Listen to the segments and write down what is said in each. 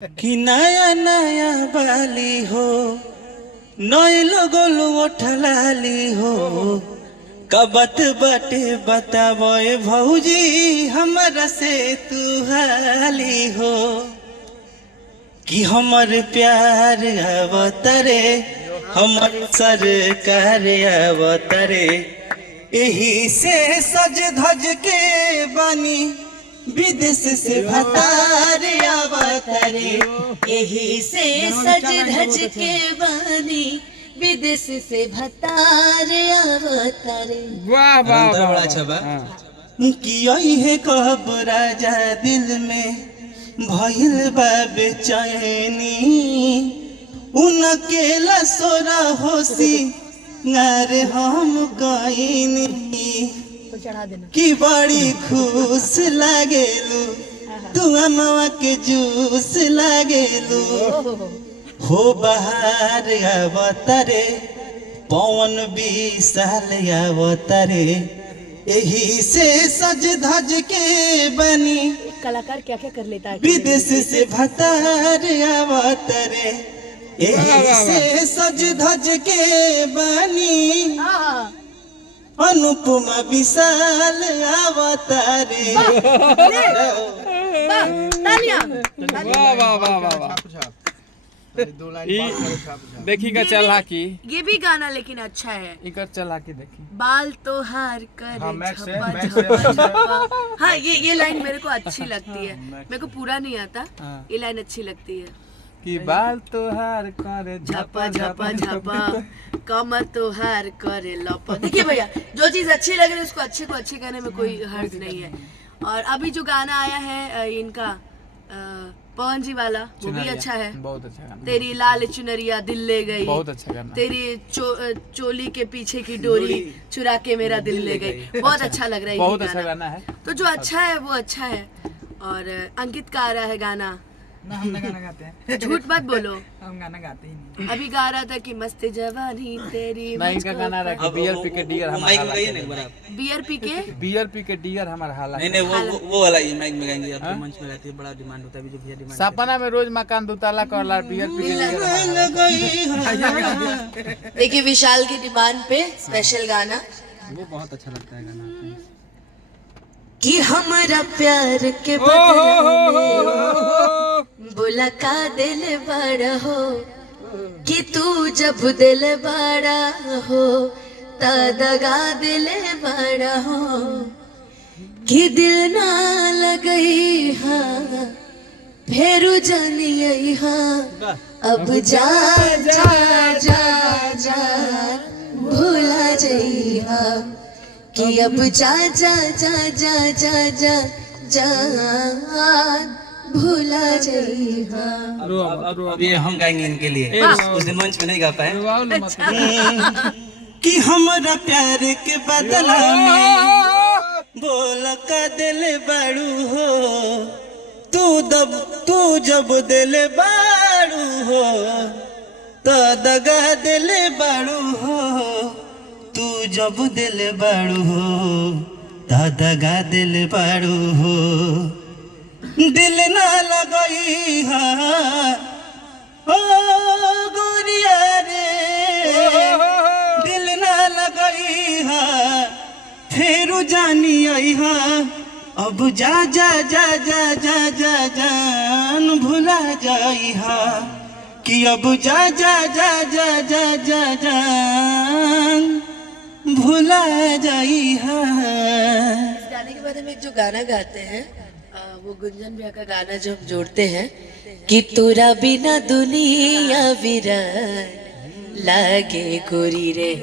कि नया नया बाली हो नए लोगों उठलाली हो कबत बटे बताबे भौजी हमरा से तू हाली हो कि हमर प्यार अवतरे हमर सरकार अवतरे यही से सज धज के बनी विदेश से भतार अवतरे यही से सज धज के बनी विदेश से भतार अवतरे। वाह वाह बड़ा अच्छा बा कि यही है कब राजा दिल में भइल बा बेचैनी उनकेला सोरा होसी नार हम गईनी कि बड़ी खुश लागेलू तू अमवा के जूस लागेलू हो बहार अवतरे पवन विशाल अवतरे यही से सज धज के बनी कलाकार क्या क्या कर लेता है विदेश से भतार अवतरे यही से सज धज के बनी अनुपमा विशाल अवतारे। वाह वाह वाह वाह वाह देखिएगा चला की ये भी गाना लेकिन अच्छा है। इकर चला के देखी बाल तो हार कर हाँ, मैक्स है, झप्पा मैक्स झप्पा झप्पा। हाँ ये लाइन मेरे को अच्छी लगती है। मेरे को पूरा नहीं आता हाँ। ये लाइन अच्छी लगती है कि बाल तोहार करे झपा झपा झपा कमर तो हार करे लपा। देखिए भैया जो चीज अच्छी लग रही है उसको अच्छे कहने में कोई हर्ज नहीं है। और अभी जो गाना आया है इनका पवन जी वाला वो भी अच्छा है। बहुत अच्छा गाना तेरी लाल चुनरिया दिल ले गई बहुत अच्छा गाना तेरी चोली के पीछे की डोरी चुरा के मेरा दिल ले गई। बहुत अच्छा लग रहा है बहुत ये अच्छा गाना है। तो जो अच्छा है वो अच्छा है। और अंकित का आ रहा है गाना ना हम ना गाना गाते हैं। झूठ मत बोलो हम गाना गाते ही नहीं। अभी गा रहा था कि मस्त जवानी तेरी मैं इनका गाना रहा बियर पी के डियर हमारा बियर पी के बियर पी के डियर हमारा हालत नहीं वो वाला ये माइक में गाएंगे आपके मंच में गाते हैं बड़ा डिमांड होता है अभी जो भैया डिमांड सपना में रोज मकान दुताला करला बियर पी के डियर देखिए विशाल की डिमांड पे स्पेशल गाना वो बहुत अच्छा लगता है गाना कि हमारा प्यार के बदला में बोला का दिल बड़ा हो कि तू जब दिल बड़ा हो ता दगा दिल बड़ा हो कि दिल ना लगई हाँ फेरू जानी हाँ अब जा जा जा जा भूला जाई हाँ कि अब जा जा जा जा जा जा जान भूला जाई हाँ। अब ये हम गाएंगे इनके लिए उस दिन मंच में नहीं गा पाए अच्छा। कि हमारा प्यार के बदला में बोल का दिल बाड़ू हो तू जब दिल बाड़ू हो तो दगा दिल बाड़ू हो तू जब दिल बाड़ू हो तो दगा दिल बाड़ू हो दिल ना लगई हाँ ओ गोरिया रे दिल ना लगई हाँ फेरू जानी आई हाँ अब जा जा जा जा जा जा जान भुला जाई हाँ कि अब जा जा जा जा जा जा जान भुला जाई हाँ। इस गाने के बाद हम एक जो गाना गाते हैं वो गुंजन भैया का गाना जो हम जोड़ते हैं कि तोरा बिना दुनिया वीरान लागे गोरी रे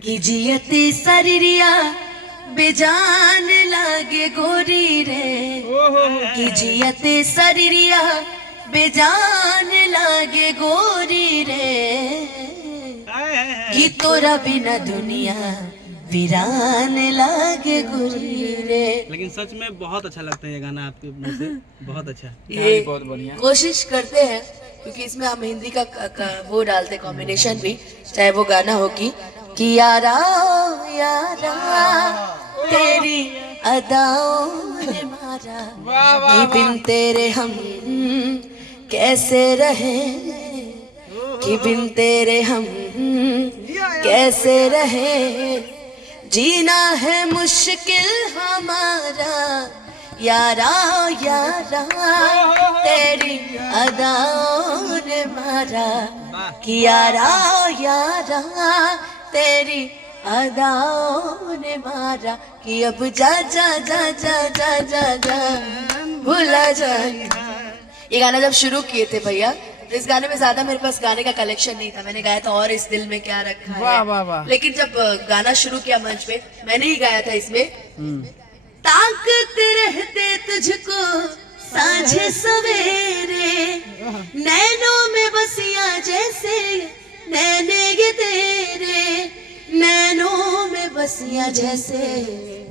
कि जियते शरीरिया बेजान लागे गोरी रे कि जियते शरीरिया बेजान लागे गोरी रे कि तोरा बिना दुनिया वीरान लागे गोरी रे। लेकिन सच में बहुत अच्छा लगता है ये गाना आपके मुंह से बहुत अच्छा ये बहुत बढ़िया कोशिश करते हैं क्योंकि इसमें हम हिंदी का वो डालते कॉम्बिनेशन भी चाहे वो गाना हो कि यारा यारा तेरी अदाओं ने मारा कि बिन तेरे हम कैसे रहे कि बिन तेरे हम कैसे रहे, जीना है मुश्किल हमारा यारा यारा, तेरी अदाओं ने मारा कि यारा यारा, तेरी अदाओं ने मारा कि अब जा जा जा जा जा जा जा भूला जाए। ये गाना जब शुरू किए थे भैया, तो इस गाने में ज्यादा मेरे पास गाने का कलेक्शन नहीं था, मैंने गाया था और इस दिल में क्या रखा है। वाह वाह वाह। लेकिन जब गाना शुरू किया मंच पे, मैंने ही गाया था इसमें, ताकत रहते तुझको सांझे सवेरे, नैनों में बसिया जैसे नैने ये तेरे, नैनों में बसिया जैसे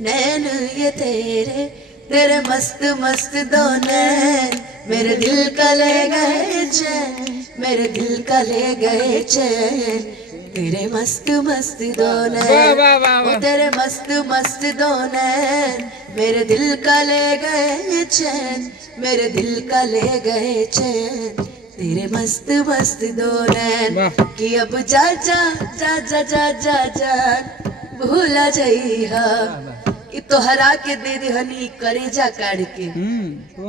नैन ये तेरे, तेरे मस्त मस्त दो नैन मेरे दिल का ले गए चैन, मेरे दिल का ले गए चैन, तेरे मस्त मस्त दो नैन, ओ तेरे मस्त मस्त दो नैन मेरे दिल का ले गए चैन, मेरे दिल का ले गए चैन, तेरे मस्त मस्त दो नैन कि अब जा जा जा जा जा जा जा भूला जाइहा, कि तोहरा के दे देहनी करेजा काढ़ के,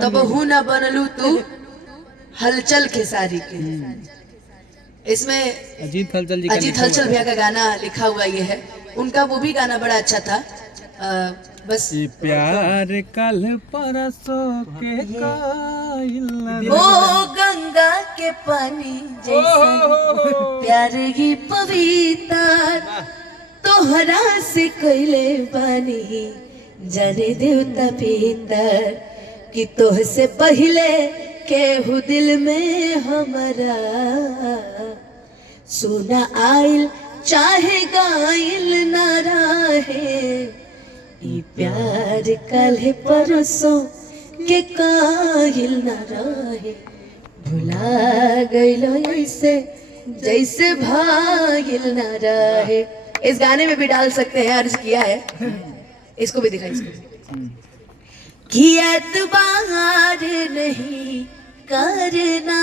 तब हूँ ना बनलू तू हलचल खेसारी के। इसमें अजीत हलचल जी अजीत हलचल भैया का गाना लिखा हुआ ये है, उनका वो भी गाना बड़ा अच्छा था। बस ये प्यार कल परसों के कायल वो गंगा के पानी जैसा प्यार ही पवित्र, तोहरा से कैले बानी जाने देवता भीतर, कि तोह से पहले केहू दिल में हमारा सुना आइल चाहे गाइल ना रहे, ई प्यार कल परसों के काहिल न रहे, भुला गइलो ऐसे जैसे भाइल न रहे। इस गाने में भी डाल सकते हैं, अर्ज किया है, इसको भी दिखाई इसको कि एतबार नहीं करना,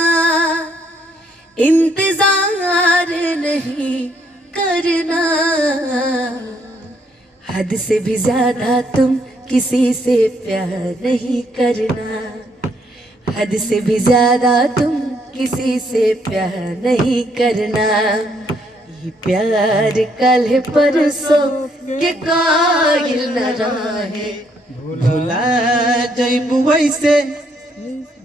इंतजार नहीं करना, हद से भी ज्यादा तुम किसी से प्यार नहीं करना, हद से भी ज्यादा तुम किसी से प्यार नहीं करना, ये प्यार कल परसों के कायल न रहे, भुला जइबू वैसे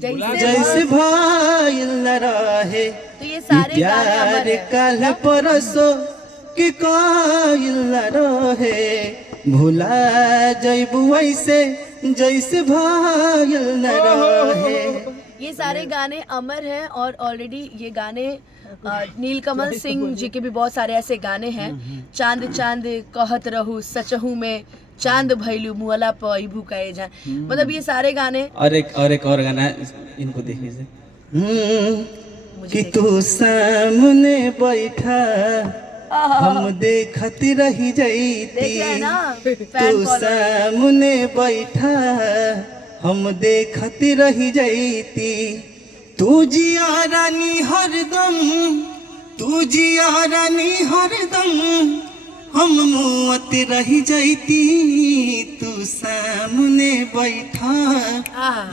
जैसे भाइल न रहे, तो ये सारे प्यार गाने कल परसों के कायल न रहे, भुला जइबू वैसे जैसे भाइल न रहे। ये सारे गाने अमर हैं और ऑलरेडी ये गाने नीलकमल सिंह जी के भी बहुत सारे ऐसे गाने हैं। चांद चांद कहत रहू सचहू में चांद भैलू मुअला पईभू कहे जान, मतलब ये सारे गाने। और एक और गाना इनको देखिए से कि तू सामने बैठा हम देखत रही जाती, तू सामने बैठा हम देखत रही जाती, तू जिया रानी हरदम, तू जिया रानी हरदम हम मुअत रही जाती, तू सामने बैठा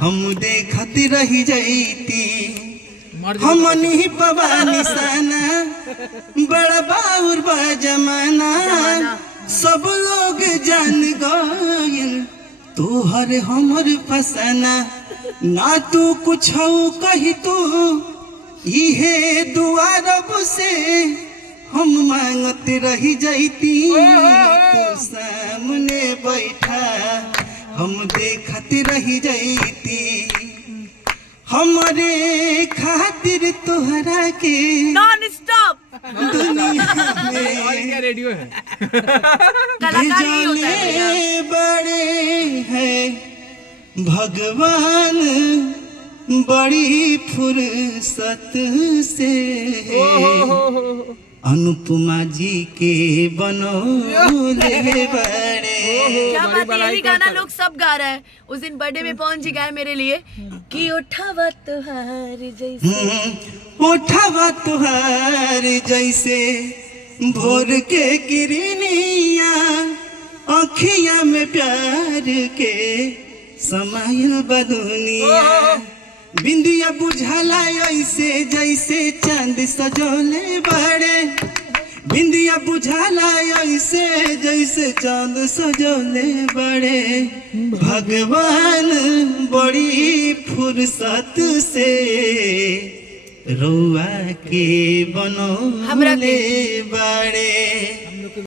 हम देखत रही जाती, हमनी पवा निशाना बड़ा बाउर बा जमाना, सब लोग जान गइल तोहर हमर फसाना, ना तू कुछ कही तू इहे दुआ रब से हम मांगत रही जाती, तू सामने बैठा हम देखत रही जाती, हमारे खातिर तोहरा के नॉन स्टॉप दुनिया में रेडियो है भेजले बड़े हैं भगवान, बड़ी फुर्सत से अनुपमा जी के बनोले बड़े। क्या बात है, यही गाना लोग सब गा रहे हैं। उस दिन बर्थडे में पवन जी गाए मेरे लिए कि उठावा तुहार जैसे, उठावा तुहार जैसे भोर के किरनिया, अखिया में प्यार के समाइल बदुनिया। बिंदिया बुझाला ऐसे जैसे चांद सजोले बड़े, बिंदिया बुझाला ऐसे जैसे चांद सजोले बड़े। भगवान बड़ी फुर्सत से रउआ के बनोले बड़े।